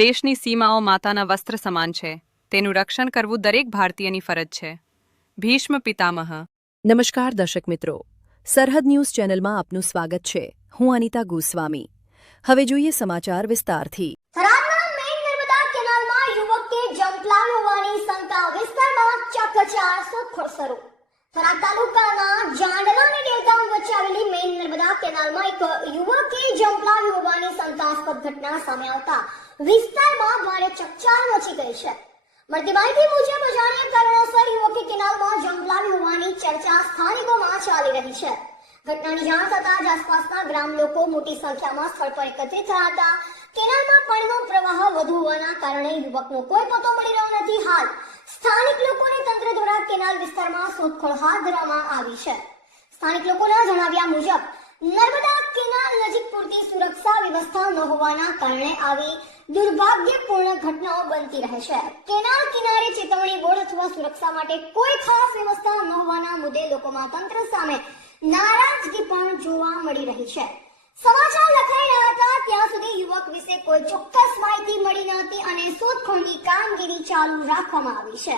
દેશની સીમાઓ માતાના વસ્ત્ર સમાન છે. તેનું રક્ષણ કરવું દરેક ભારતીયની ફરજ છે. ભીષ્મ પિતામહ. નમસ્કાર દર્શક મિત્રો, સરહદ ન્યૂઝ ચેનલમાં આપનું સ્વાગત છે. હું અનિતા ગોસ્વામી. હવે જોઈએ સમાચાર વિસ્તારથી. થરાદના મેઇન નર્મદા કેનાલમાં યુવકે જંપલાવી હોવાની શંકા, વિસ્તારમાં ચકચાર શોધખોળ શરૂ. થરાદ તાલુકાના જાંડલા અને ડેલગામ વચ્ચે આવેલી મેઇન નર્મદા કેનાલમાં એક યુવકે જંપલાવી હોવાની શંકાસ્પદ ઘટના સામે આવતા વિસ્તારમાં ભારે ચકચાર મચી ગઈ છે. મળતી માહિતી મુજબ અજાણ્યા કારણોસર યુવકે કેનાલમાં જંપલાવી હોવાની ચર્ચા સ્થાનિકોમાં ચાલી રહી છે. ઘટનાની જાણ થતાં જ આસપાસના ગ્રામ લોકો મોટી સંખ્યામાં સ્થળ પર એકત્રિત થયા હતા. કેનાલમાં પાણીનો પ્રવાહ વધુ હોવાના કારણે યુવકનો કોઈ પતો મળી રહ્યો નથી. હાલ સ્થાનિક લોકોને તંત્ર દ્વારા કેનાલ વિસ્તારમાં શોધખોળ હાથ ધરવામાં આવી છે. સ્થાનિક લોકોના જણાવ્યા મુજબ નર્મદા કેનાલ નજીક પૂરતી સુરક્ષા વ્યવસ્થા ન હોવાના કારણે આવી દુર્ભાગ્યપૂર્ણ ઘટનાઓ બનતી રહે છે. કેનાલ કિનારે ચેતવણી બોર્ડ અથવા સુરક્ષા માટે કોઈ ખાસ વ્યવસ્થા ન હોવાના મુદ્દે લોકોમાં તંત્ર સામે નારાજગી પણ જોવા મળી રહી છે. સમાચાર લખાઈ રહ્યા હતા ત્યાં સુધી યુવક વિશે કોઈ ચોક્કસ માહિતી મળી ન હતી અને શોધખોળની કામગીરી ચાલુ રાખવામાં આવી છે.